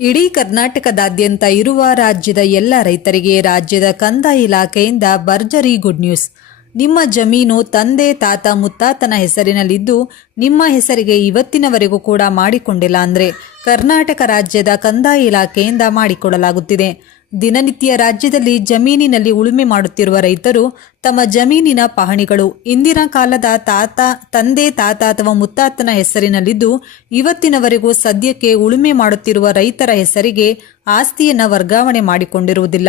ಇಡೀ ಕರ್ನಾಟಕದಾದ್ಯಂತ ಇರುವ ರಾಜ್ಯದ ಎಲ್ಲ ರೈತರಿಗೆ ರಾಜ್ಯದ ಕಂದಾಯ ಇಲಾಖೆಯಿಂದ ಭರ್ಜರಿ ಗುಡ್ ನ್ಯೂಸ್. ನಿಮ್ಮ ಜಮೀನು ತಂದೆ ತಾತ ಮುತ್ತಾತನ ಹೆಸರಿನಲ್ಲಿದ್ದು ನಿಮ್ಮ ಹೆಸರಿಗೆ ಇವತ್ತಿನವರೆಗೂ ಕೂಡ ಮಾಡಿಕೊಂಡಿಲ್ಲ ಅಂದರೆ ಕರ್ನಾಟಕ ರಾಜ್ಯದ ಕಂದಾಯ ಇಲಾಖೆಯಿಂದ ಮಾಡಿಕೊಡಲಾಗುತ್ತಿದೆ. ದಿನನಿತ್ಯ ರಾಜ್ಯದಲ್ಲಿ ಜಮೀನಿನಲ್ಲಿ ಉಳುಮೆ ಮಾಡುತ್ತಿರುವ ರೈತರು ತಮ್ಮ ಜಮೀನಿನ ಪಹಣಿಗಳು ಇಂದಿನ ಕಾಲದ ತಂದೆ ತಾತ ಅಥವಾ ಮುತ್ತಾತನ ಹೆಸರಿನಲ್ಲಿದ್ದು ಇವತ್ತಿನವರೆಗೂ ಸದ್ಯಕ್ಕೆ ಉಳುಮೆ ಮಾಡುತ್ತಿರುವ ರೈತರ ಹೆಸರಿಗೆ ಆಸ್ತಿಯನ್ನು ವರ್ಗಾವಣೆ ಮಾಡಿಕೊಂಡಿರುವುದಿಲ್ಲ.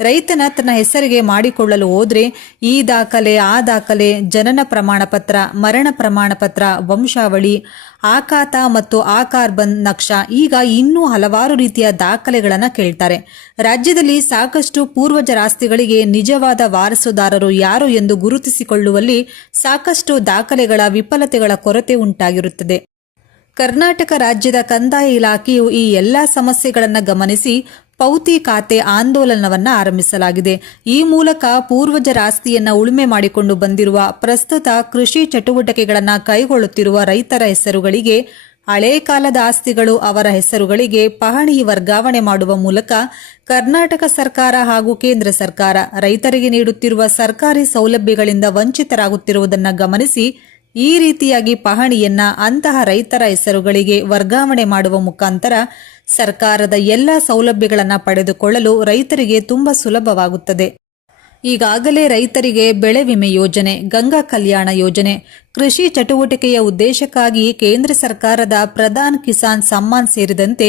ರೈತನ ತನ್ನ ಹೆಸರಿಗೆ ಮಾಡಿಕೊಳ್ಳಲು ಹೋದ್ರೆ ಈ ದಾಖಲೆ ಆ ದಾಖಲೆ, ಜನನ ಪ್ರಮಾಣ ಪತ್ರ, ಮರಣ ಪ್ರಮಾಣ ಪತ್ರ, ವಂಶಾವಳಿ, ಆಖಾತ ಮತ್ತು ಆಕಾರ್ಬನ್ ನಕ್ಷ, ಈಗ ಇನ್ನೂ ಹಲವಾರು ರೀತಿಯ ದಾಖಲೆಗಳನ್ನು ಕೇಳ್ತಾರೆ. ರಾಜ್ಯದಲ್ಲಿ ಸಾಕಷ್ಟು ಪೂರ್ವಜರ ಆಸ್ತಿಗಳಿಗೆ ನಿಜವಾದ ವಾರಸುದಾರರು ಯಾರು ಎಂದು ಗುರುತಿಸಿಕೊಳ್ಳುವಲ್ಲಿ ಸಾಕಷ್ಟು ದಾಖಲೆಗಳ ವಿಫಲತೆಗಳ ಕೊರತೆ ಉಂಟಾಗಿರುತ್ತದೆ. ಕರ್ನಾಟಕ ರಾಜ್ಯದ ಕಂದಾಯ ಇಲಾಖೆಯು ಈ ಎಲ್ಲ ಸಮಸ್ಯೆಗಳನ್ನು ಗಮನಿಸಿ ಪೌತಿ ಖಾತೆ ಆಂದೋಲನವನ್ನು ಆರಂಭಿಸಲಾಗಿದೆ. ಈ ಮೂಲಕ ಪೂರ್ವಜರ ಆಸ್ತಿಯನ್ನು ಉಳುಮೆ ಮಾಡಿಕೊಂಡು ಬಂದಿರುವ ಪ್ರಸ್ತುತ ಕೃಷಿ ಚಟುವಟಿಕೆಗಳನ್ನು ಕೈಗೊಳ್ಳುತ್ತಿರುವ ರೈತರ ಹೆಸರುಗಳಿಗೆ ಹಳೇ ಕಾಲದ ಆಸ್ತಿಗಳು ಅವರ ಹೆಸರುಗಳಿಗೆ ಪಹಣಿ ವರ್ಗಾವಣೆ ಮಾಡುವ ಮೂಲಕ ಕರ್ನಾಟಕ ಸರ್ಕಾರ ಹಾಗೂ ಕೇಂದ್ರ ಸರ್ಕಾರ ರೈತರಿಗೆ ನೀಡುತ್ತಿರುವ ಸರ್ಕಾರಿ ಸೌಲಭ್ಯಗಳಿಂದ ವಂಚಿತರಾಗುತ್ತಿರುವುದನ್ನು ಗಮನಿಸಿ ಈ ರೀತಿಯಾಗಿ ಪಹಣಿಯನ್ನ ಅಂತಹ ರೈತರ ಹೆಸರುಗಳಿಗೆ ವರ್ಗಾವಣೆ ಮಾಡುವ ಮುಖಾಂತರ ಸರ್ಕಾರದ ಎಲ್ಲ ಸೌಲಭ್ಯಗಳನ್ನು ಪಡೆದುಕೊಳ್ಳಲು ರೈತರಿಗೆ ತುಂಬಾ ಸುಲಭವಾಗುತ್ತದೆ. ಈಗಾಗಲೇ ರೈತರಿಗೆ ಬೆಳೆ ವಿಮೆ ಯೋಜನೆ, ಗಂಗಾ ಕಲ್ಯಾಣ ಯೋಜನೆ, ಕೃಷಿ ಚಟುವಟಿಕೆಯ ಉದ್ದೇಶಕ್ಕಾಗಿ ಕೇಂದ್ರ ಸರ್ಕಾರದ ಪ್ರಧಾನ್ ಕಿಸಾನ್ ಸಮ್ಮಾನ್ ಸೇರಿದಂತೆ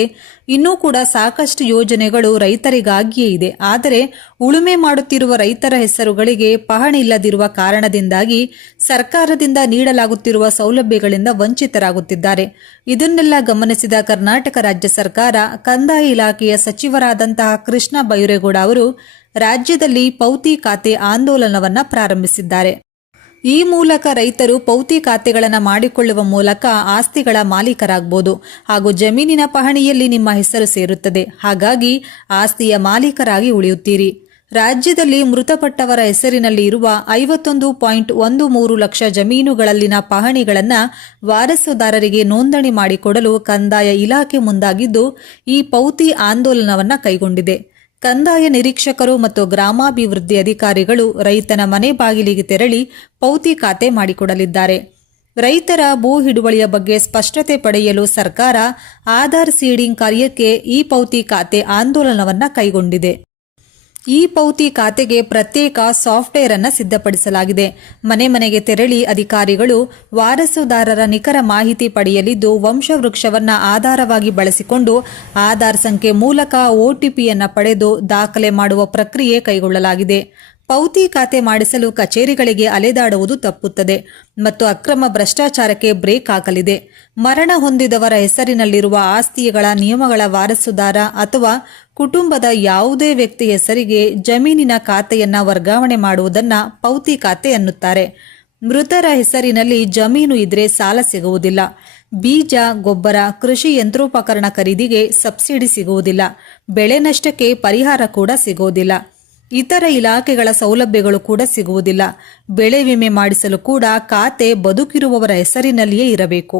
ಇನ್ನೂ ಕೂಡ ಸಾಕಷ್ಟು ಯೋಜನೆಗಳು ರೈತರಿಗಾಗಿಯೇ ಇದೆ. ಆದರೆ ಉಳುಮೆ ಮಾಡುತ್ತಿರುವ ರೈತರ ಹೆಸರುಗಳಿಗೆ ಪಹಣಿ ಇಲ್ಲದಿರುವ ಕಾರಣದಿಂದಾಗಿ ಸರ್ಕಾರದಿಂದ ನೀಡಲಾಗುತ್ತಿರುವ ಸೌಲಭ್ಯಗಳಿಂದ ವಂಚಿತರಾಗುತ್ತಿದ್ದಾರೆ. ಇದನ್ನೆಲ್ಲ ಗಮನಿಸಿದ ಕರ್ನಾಟಕ ರಾಜ್ಯ ಸರ್ಕಾರ ಕಂದಾಯ ಇಲಾಖೆಯ ಸಚಿವರಾದಂತಹ ಕೃಷ್ಣ ಬೈರೇಗೌಡ ಅವರು ರಾಜ್ಯದಲ್ಲಿ ಪೌತಿ ಖಾತೆ ಆಂದೋಲನವನ್ನು ಪ್ರಾರಂಭಿಸಿದ್ದಾರೆ. ಈ ಮೂಲಕ ರೈತರು ಪೌತಿ ಖಾತೆಗಳನ್ನು ಮಾಡಿಕೊಳ್ಳುವ ಮೂಲಕ ಆಸ್ತಿಗಳ ಮಾಲೀಕರಾಗಬಹುದು ಹಾಗೂ ಜಮೀನಿನ ಪಹಣಿಯಲ್ಲಿ ನಿಮ್ಮ ಹೆಸರು ಸೇರುತ್ತದೆ. ಹಾಗಾಗಿ ಆಸ್ತಿಯ ಮಾಲೀಕರಾಗಿ ಉಳಿಯುತ್ತೀರಿ. ರಾಜ್ಯದಲ್ಲಿ ಮೃತಪಟ್ಟವರ ಹೆಸರಿನಲ್ಲಿ ಇರುವ 51.13 ಲಕ್ಷ ಜಮೀನುಗಳಲ್ಲಿನ ಪಹಣಿಗಳನ್ನು ವಾರಸುದಾರರಿಗೆ ನೋಂದಣಿ ಮಾಡಿಕೊಡಲು ಕಂದಾಯ ಇಲಾಖೆ ಮುಂದಾಗಿದ್ದು ಈ ಪೌತಿ ಆಂದೋಲನವನ್ನು ಕೈಗೊಂಡಿದೆ. ಕಂದಾಯ ನಿರೀಕ್ಷಕರು ಮತ್ತು ಗ್ರಾಮಾಭಿವೃದ್ಧಿ ಅಧಿಕಾರಿಗಳು ರೈತನ ಮನೆ ಬಾಗಿಲಿಗೆ ತೆರಳಿ ಪೌತಿ ಖಾತೆ ಮಾಡಿಕೊಡಲಿದ್ದಾರೆ. ರೈತರ ಭೂ ಹಿಡುವಳಿಯ ಬಗ್ಗೆ ಸ್ಪಷ್ಟತೆ ಪಡೆಯಲು ಸರ್ಕಾರ ಆಧಾರ್ ಸೀಡಿಂಗ್ ಕಾರ್ಯಕ್ಕೆ ಈ ಪೌತಿ ಖಾತೆ ಆಂದೋಲನವನ್ನು ಕೈಗೊಂಡಿದೆ. ಈ ಪೌತಿ ಖಾತೆಗೆ ಪ್ರತ್ಯೇಕ ಸಾಫ್ಟ್ವೇರ್ ಅನ್ನು ಸಿದ್ಧಪಡಿಸಲಾಗಿದೆ. ಮನೆ ಮನೆಗೆ ತೆರಳಿ ಅಧಿಕಾರಿಗಳು ವಾರಸುದಾರರ ನಿಖರ ಮಾಹಿತಿ ಪಡೆಯಲಿದ್ದು ವಂಶವೃಕ್ಷವನ್ನು ಆಧಾರವಾಗಿ ಬಳಸಿಕೊಂಡು ಆಧಾರ್ ಸಂಖ್ಯೆ ಮೂಲಕ OTPಯನ್ನು ಪಡೆದು ದಾಖಲೆ ಮಾಡುವ ಪ್ರಕ್ರಿಯೆ ಕೈಗೊಳ್ಳಲಾಗಿದೆ. ಪೌತಿ ಖಾತೆ ಮಾಡಿಸಲು ಕಚೇರಿಗಳಿಗೆ ಅಲೆದಾಡುವುದು ತಪ್ಪುತ್ತದೆ ಮತ್ತು ಅಕ್ರಮ ಭ್ರಷ್ಟಾಚಾರಕ್ಕೆ ಬ್ರೇಕ್ ಹಾಕಲಿದೆ. ಮರಣ ಹೊಂದಿದವರ ಹೆಸರಿನಲ್ಲಿರುವ ಆಸ್ತಿಗಳ ನಿಯಮಗಳ ವಾರಸುದಾರ ಅಥವಾ ಕುಟುಂಬದ ಯಾವುದೇ ವ್ಯಕ್ತಿ ಹೆಸರಿಗೆ ಜಮೀನಿನ ಖಾತೆಯನ್ನ ವರ್ಗಾವಣೆ ಮಾಡುವುದನ್ನು ಪೌತಿ ಖಾತೆ ಎನ್ನುತ್ತಾರೆ. ಮೃತರ ಹೆಸರಿನಲ್ಲಿ ಜಮೀನು ಇದ್ರೆ ಸಾಲ ಸಿಗುವುದಿಲ್ಲ. ಬೀಜ, ಗೊಬ್ಬರ, ಕೃಷಿ ಯಂತ್ರೋಪಕರಣ ಖರೀದಿಗೆ ಸಬ್ಸಿಡಿ ಸಿಗುವುದಿಲ್ಲ. ಬೆಳೆ ನಷ್ಟಕ್ಕೆ ಪರಿಹಾರ ಕೂಡ ಸಿಗುವುದಿಲ್ಲ. ಇತರ ಇಲಾಖೆಗಳ ಸೌಲಭ್ಯಗಳು ಕೂಡ ಸಿಗುವುದಿಲ್ಲ. ಬೆಳೆ ವಿಮೆ ಮಾಡಿಸಲು ಕೂಡ ಖಾತೆ ಬದುಕಿರುವವರ ಹೆಸರಿನಲ್ಲಿಯೇ ಇರಬೇಕು.